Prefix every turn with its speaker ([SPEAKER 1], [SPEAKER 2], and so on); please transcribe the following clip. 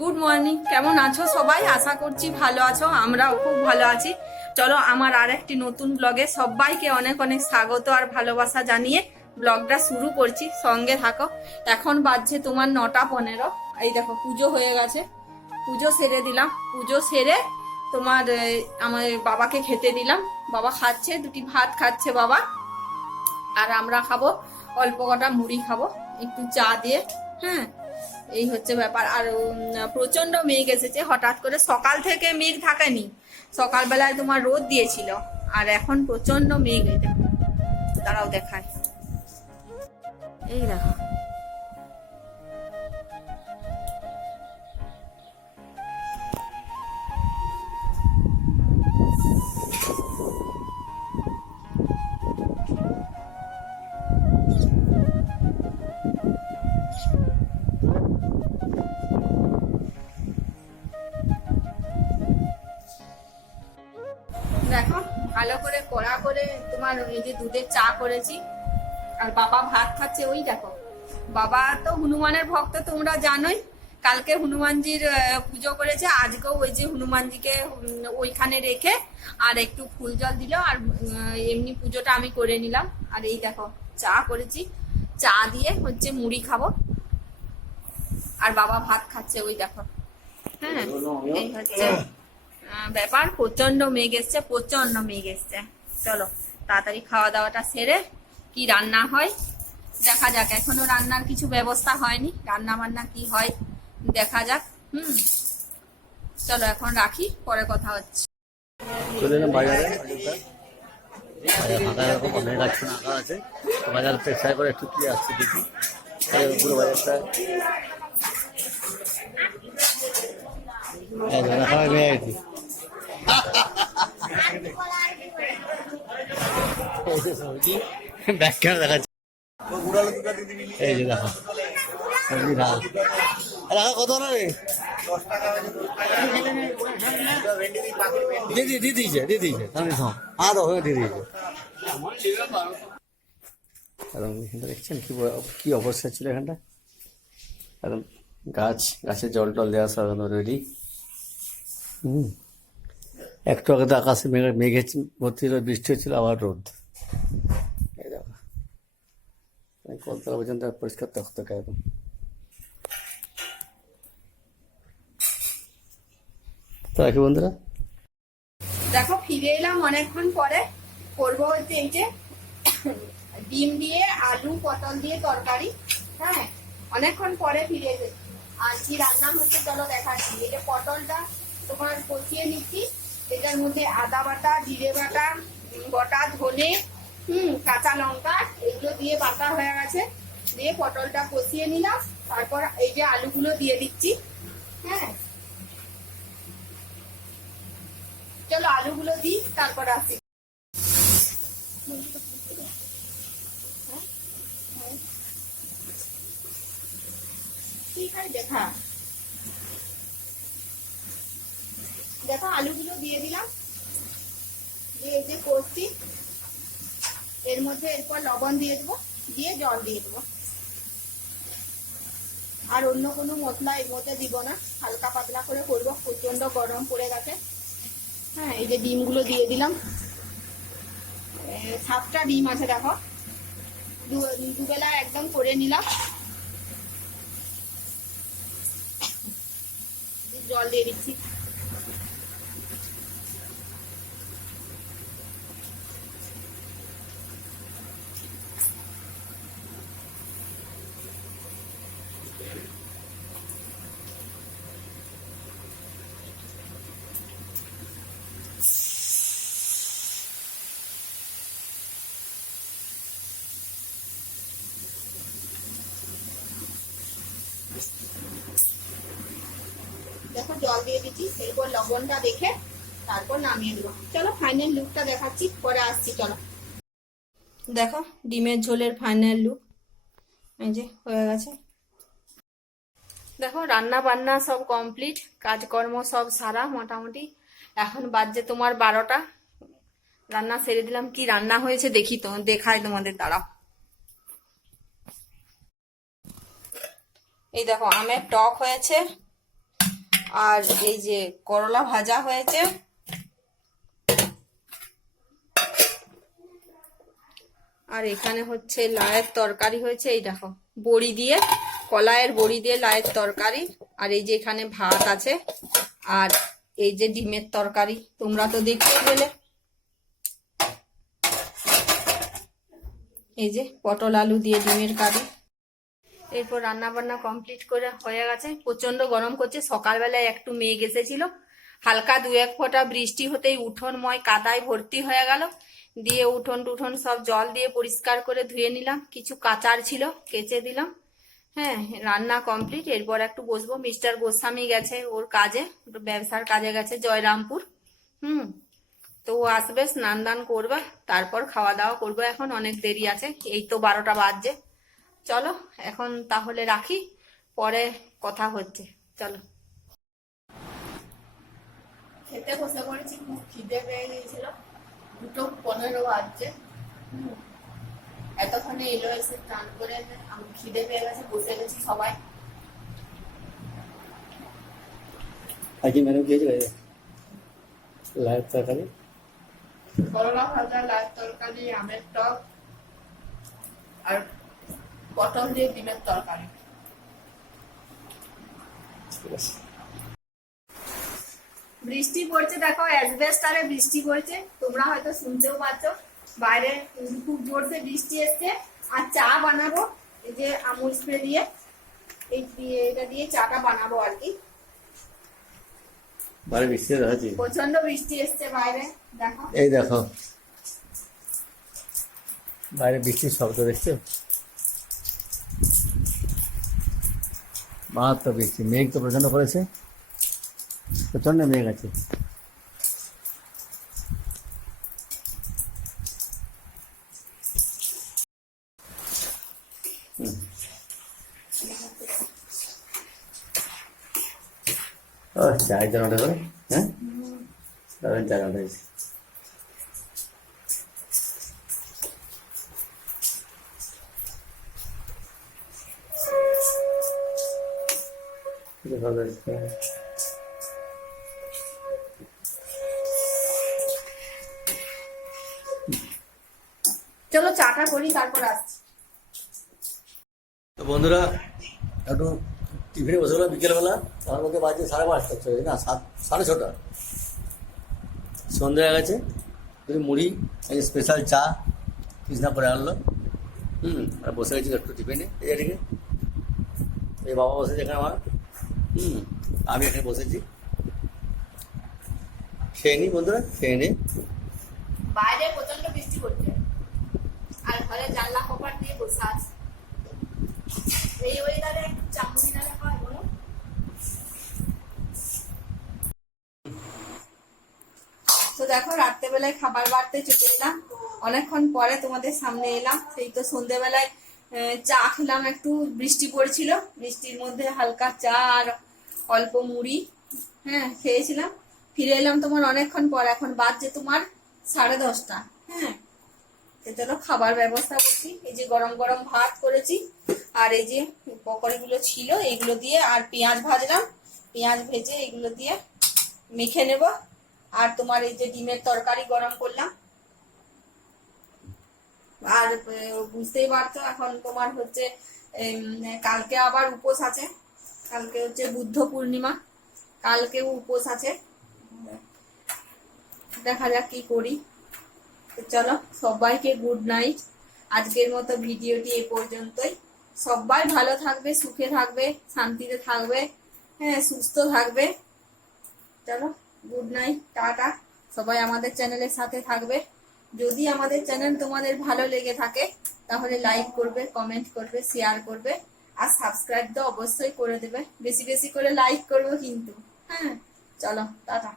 [SPEAKER 1] Good morning কেমন আছো সবাই? আশা করছি ভালো আছো, আমরাও খুব ভালো আছি। চলো, আমার আর একটি নতুন ব্লগে সবাইকে অনেক অনেক স্বাগত আর ভালোবাসা জানিয়ে ব্লগটা শুরু করছি। সঙ্গে থাকো। এখন বাজছে তোমার নটা পনেরো। এই দেখো, পুজো হয়ে গেছে। পুজো সেরে দিলাম। পুজো সেরে তোমার আমার বাবাকে খেতে দিলাম। বাবা খাচ্ছে, দুটি ভাত খাচ্ছে বাবা। আর আমরা খাব, অল্প কটা মুড়ি খাব, একটু চা দিয়ে। হ্যাঁ? এই হচ্ছে ব্যাপার। আর প্রচণ্ড মেঘ এসেছে, হঠাৎ করে সকাল থেকে মেঘ থাকেনি। সকালবেলায় তোমার রোদ দিয়েছিল, আর এখন প্রচণ্ড মেঘ। তারাও দেখায় এই দেখো। তোমার এই যে দুধের চা করেছি। আর বাবা ভাত খাচ্ছে, ওই দেখো। বাবা তো হনুমানের ভক্ত, তোমরা জানোই। কালকে হনুমানজির পুজো করেছে। আজকেও ওই যে হনুমানজিকে ওইখানে রেখে আর একটু ফুল জল দিল আর এমনি পুজোটা আমি করে নিলাম। আর এই দেখো, চা করেছি। চা দিয়ে হচ্ছে মুড়ি খাব। আর বাবা ভাত খাচ্ছে, ওই দেখো। হ্যাঁ এই হচ্ছে ব্যাপার। প্রচণ্ড মেঘ এসছে প্রচণ্ড মেঘ এসছে। চলো। তাড়াতাড়ি খাওয়া দাওয়াটা সেরে কি রান্না হয়? দেখা যাক, এখনও রান্নার কিছু ব্যবস্থা হয়নি। রান্না বান্না কি হয় দেখা যাক। হুম। চলো এখন রাখি, পরে কথা হচ্ছে।
[SPEAKER 2] বাজারটা। দিয়ে দিয়ে দেখছেন কি কি অবস্থা ছিল এখানটা একদম গাছ গাছে জল টল দেওয়া একদম রেডি হুম একটু আগে তো আকাশে মেঘে মেঘে ভর্তি ছিল, বৃষ্টি হচ্ছিল আবার রোদ। এই দেখো। কলতলা পর্যন্ত পরিষ্কার থাকতো একদম রাখি বন্ধুরা।
[SPEAKER 1] দেখো, ফিরে এলাম অনেকক্ষণ পরে। করব হচ্ছে এই যে ডিম দিয়ে আলু, পটল দিয়ে তরকারি। হ্যাঁ অনেকক্ষণ পরে ফিরে এসেছি আর কি রান্না হচ্ছে চলো দেখাচ্ছি। এই যে পটলটা তোমার কষিয়ে নিচ্ছি। এটার মধ্যে আদা বাটা, জিরে বাটা, গোটা ধনে হুম, কাঁচা লঙ্কা, এগুলো দিয়ে বাটা হয়ে গেছে। দিয়ে পটলটা কষিয়ে নিলাম। তারপর এই যে আলুগুলো দিয়ে দিচ্ছি। হ্যাঁ। চলো আলুগুলো দিই, তারপর আসি। দেখা? দেখো, আলুগুলো দিয়ে দিলাম। দিয়ে যে করছি এর মধ্যে এরপর লবণ দিয়ে দেবো, দিয়ে জল দিয়ে দেবো। আর অন্য কোনো মশলা এর মধ্যে দিব না, হালকা পাতলা করে করব প্রচণ্ড গরম পড়ে গেছে। হ্যাঁ এই যে ডিমগুলো দিয়ে দিলাম। সাতটা ডিম আছে দেখো। দুবেলা একদম করে নিলাম। জল দিয়ে দিচ্ছি। দেখো, জল দিয়ে দিচ্ছি, এরপর লবণটা দেখে তারপর নামিয়ে দেবো চলো ফাইনাল লুকটা দেখাচ্ছি, পরে আসছি, চলো। দেখো, ডিমের ঝোলের ফাইনাল লুক এই যে, হয়ে গেছে। দেখো, রান্না বান্না সব কমপ্লিট কাজকর্ম সব সারা মোটামুটি। এখন বাজছে তোমার বারোটা। রান্না সেরে দিলাম। কি রান্না হয়েছে দেখি তো, দেখাই তোমাদের, দাঁড়াও। এই দেখো, আমের টক হয়েছে, আর এই যে করলা ভাজা হয়েছে। আর এখানে হচ্ছে লায়ের তরকারি হয়েছে, এই দেখো, বড়ি দিয়ে। কলাইয়ের বড়ি দিয়ে লায়ের তরকারি, আর এই যে এখানে ভাত আছে, আর এই যে ডিমের তরকারি, তোমরা তো দেখতে পেলে। এই যে পটল আলু দিয়ে ডিমের কারি। এরপর রান্না বান্না কমপ্লিট করে হয়ে গেছে প্রচণ্ড গরম করছে, সকালবেলায় একটু মেঘ এসেছিল। হালকা দু এক ফোঁটা বৃষ্টি হতেই উঠোনময় কাদায় ভর্তি হয়ে গেল। দিয়ে উঠোন টুঠোন সব জল দিয়ে পরিষ্কার করে ধুয়ে নিলাম, কিছু কাচার ছিল, কেচে দিলাম। হ্যাঁ রান্না কমপ্লিট এরপর একটু বসবো। মিস্টার গোস্বামী গেছে ওর কাজে, ব্যবসার কাজে গেছে জয়রামপুর। হুম, তো ও আসবে, স্নান দান করবে, তারপর খাওয়া দাওয়া করব। এখন অনেক দেরি আছে, এই তো বারোটা বাজছে। চলো, এখন তাহলে রাখি, পরে কথা হচ্ছে। চলো। খেতে বসে পড়েছি, খুব খিদে পেয়ে গিয়েছিল। দুটো পনেরো বাজছে। এতক্ষণে এলো এসে স্নান করে আমি খিদে পেয়ে গেছে বসে গেছি সবাই।
[SPEAKER 2] আজকে ম্যাডাম খেয়েছে গাইছে লাইভ তরকারি?
[SPEAKER 1] করলা ভাজা লাল তরকারি আমের টক আর পটল দিয়ে ডিমের তরকারি। বৃষ্টি পড়ছে দেখো অ্যাসবেস্টারে বৃষ্টি পড়ছে তোমরা হয়তো শুনতেও পাচ্ছ। বাইরে খুব জোরসে বৃষ্টি এসছে। আর চা বানাবো। এই যে আমুল স্প্রে দিয়ে। এই দিয়ে এটা দিয়ে চাটা বানাবো আর কি।
[SPEAKER 2] বাইরে বৃষ্টি দেখাচ্ছি
[SPEAKER 1] প্রচণ্ড বৃষ্টি এসছে বাইরে। দেখো।
[SPEAKER 2] এই দেখো। বাইরে বৃষ্টির শব্দ দেখছ? মারাত্মক বৃষ্টি। মেঘ তো প্রচণ্ড করেছে। প্রচণ্ড মেঘ আছে। ও চায়ের জানাটা করে হ্যাঁ? হয়েছে এটা ভালো।
[SPEAKER 1] চলো চাটা করি তারপর আসছি।
[SPEAKER 2] বন্ধুরা, একটু টিফিনে বসে গেলাম বিকেলবেলা। তার মধ্যে বাজে সাড়ে পাঁচটা চলে না, সাত, সাড়ে ছটা সন্ধ্যা হয়ে গেছে মুড়ি, এই স্পেশাল চা, কৃষ্ণা করে আনলো। হুম, আর বসে গেছি একটু টিফিনে। এই এদিকে। এই বাবা বসেছে এখানে আমার। হুম, আমি এখানে বসেছি। খেয়ে নিই বন্ধুরা, খেয়ে নিই
[SPEAKER 1] বাইরে প্রচণ্ড বৃষ্টি পড়ছে। আর ঘরে জানলা কপার দিয়ে বসে আছে। এই ওয়েদারে চামড়ি নালে হয় বলো তো দেখো, রাত্রেবেলায় খাবার বাড়তে চলে এলাম। অনেকক্ষণ পরে তোমাদের সামনে এলাম। সেই তো সন্ধেবেলায় চা খেলাম একটু। বৃষ্টি পড়ছিল। বৃষ্টির মধ্যে হালকা চা আর অল্প মুড়ি হ্যাঁ খেয়েছিলাম। ফিরে এলাম তোমার অনেকক্ষণ পর। এখন বাজছে তোমার সাড়ে দশটা। হ্যাঁ চলো খাবার ব্যবস্থা করছি। এই যে গরম গরম ভাত করেছি, আর এই যে পকোড়িগুলো ছিল এইগুলো দিয়ে আর পেঁয়াজ ভাজলাম। পেঁয়াজ ভেজে এগুলো দিয়ে মেখে নেব। আর তোমার এই যে ডিমের তরকারি গরম করলাম। আর বুঝতেই পারছ এখন তোমার হচ্ছে কালকে আবার উপোস আছে। কালকে হচ্ছে বুদ্ধ পূর্ণিমা। কালকেও উপোস আছে। দেখা যাক কি করি। চলো, সবাইকে গুড নাইট আজকের মতো ভিডিওটি এ পর্যন্তই। সবাই ভালো থাকবে, সুখে থাকবে, শান্তিতে থাকবে হ্যাঁ সুস্থ থাকবে। চলো গুড নাইট টাটা। সবাই আমাদের চ্যানেলের সাথে থাকবে। যদি আমাদের চ্যানেল তোমাদের ভালো লেগে থাকে, তাহলে লাইক করবে কমেন্ট করবে শেয়ার করবে। আর সাবস্ক্রাইব তো অবশ্যই করে দেবে। বেশি বেশি করে লাইক করবে কিন্তু। হ্যাঁ চলো, টাটা।